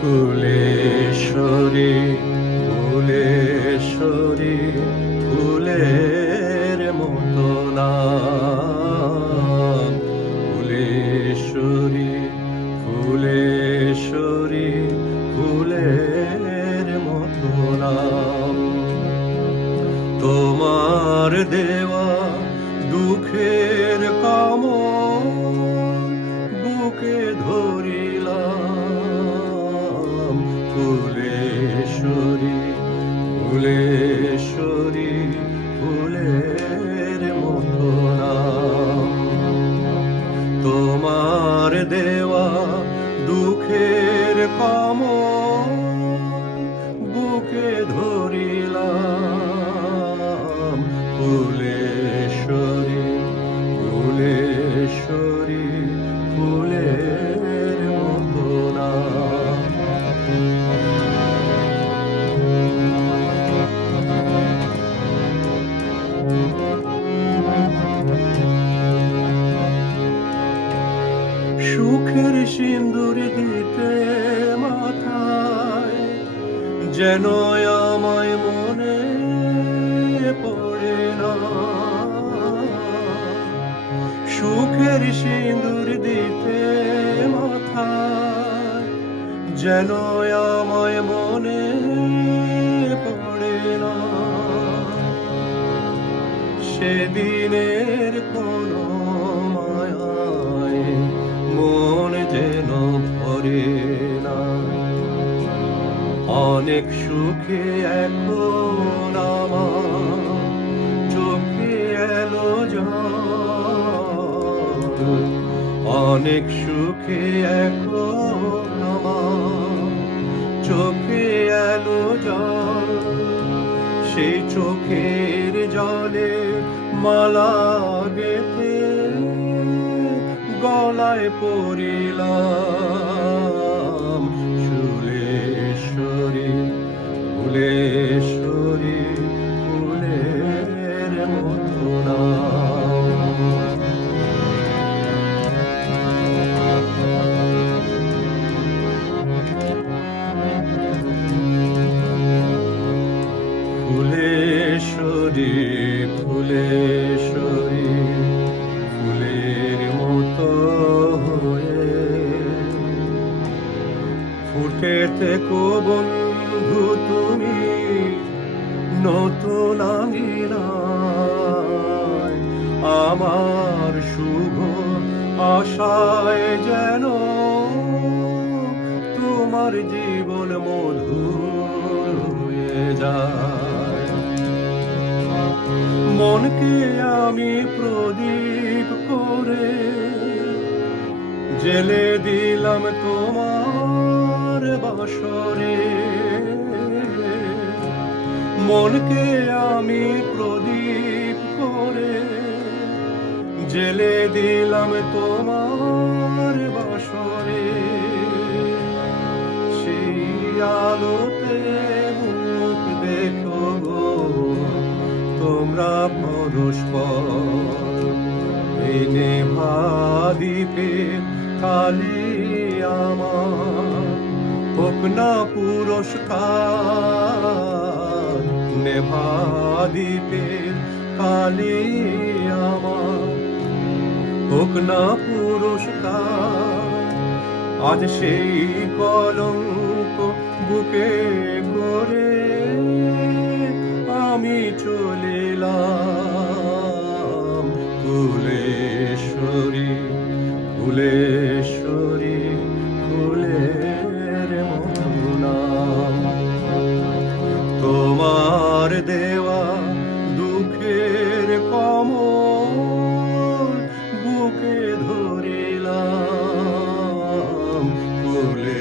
ফুলেশ্বরী ফুলেশ্বরী ফুলের মতো নাম। ফুলেশ্বরী ফুলেশ্বরী ফুলের মতো নাম। তোমার দেওয়া দুঃখের কামল বুকে ধরিলাম। ফুলেশ্বরী ফুলেশ্বরী ফুলের মতো নাম। তোমার দেওয়া দুঃখের কামল বুকে ধরিলাম। ফুলেশ্বরী ফুলেশ্বরী ফুলের মতো নাম। সুখের সিন্দুর দিতে মাথায় যেন আমায় মনে পড়ে না। সুখের সিন্দুর দিতে মাথায় যেন আমায় মনে পড়ে না। সেদিনের কোনো মায়ায় মন যেন ভরে না। অনেক সুখে এখন আমার চোখে এলো জল। অনেক সুখে এখন আমার চোখে এলো জল। সেই চোখের জলে মালা গেঁথে গলায় পরিলাম। ফুলেশ্বরী ফুলেশ্বরী ফুলের মতো নাম। ফুলেশ্বরী ফুলেশ্বরী ফুলের মতো হয়ে ফুটে থেকো বন্ধু তুমি নতুন আঙিনায়। আমার শুভ আশায় যেন তোমার জীবন মধুর হয়ে যায়। মনকে আমি প্রদীপ করে জেলে দিলাম তোমার বাসরে। মনকে আমি প্রদীপ করে জেলে দিলাম তোমার বাসরে। সেই আলোতে মুখ দেখো গো তোমরা পরস্পর। এনে ভাদীপের কালি আমার হোক না পুরস্কার। নেভাদীপের কালি আমার হোক না পুরস্কার। আজ সেই কলঙ্ক বুকে করে আমি চলিলাম। ফুলেশ্বরী ফুলেশ্বরী ফুলের মতো নাম। তোমার দেওয়া দুঃখের কমল বুকে ধরিলাম। ফুলে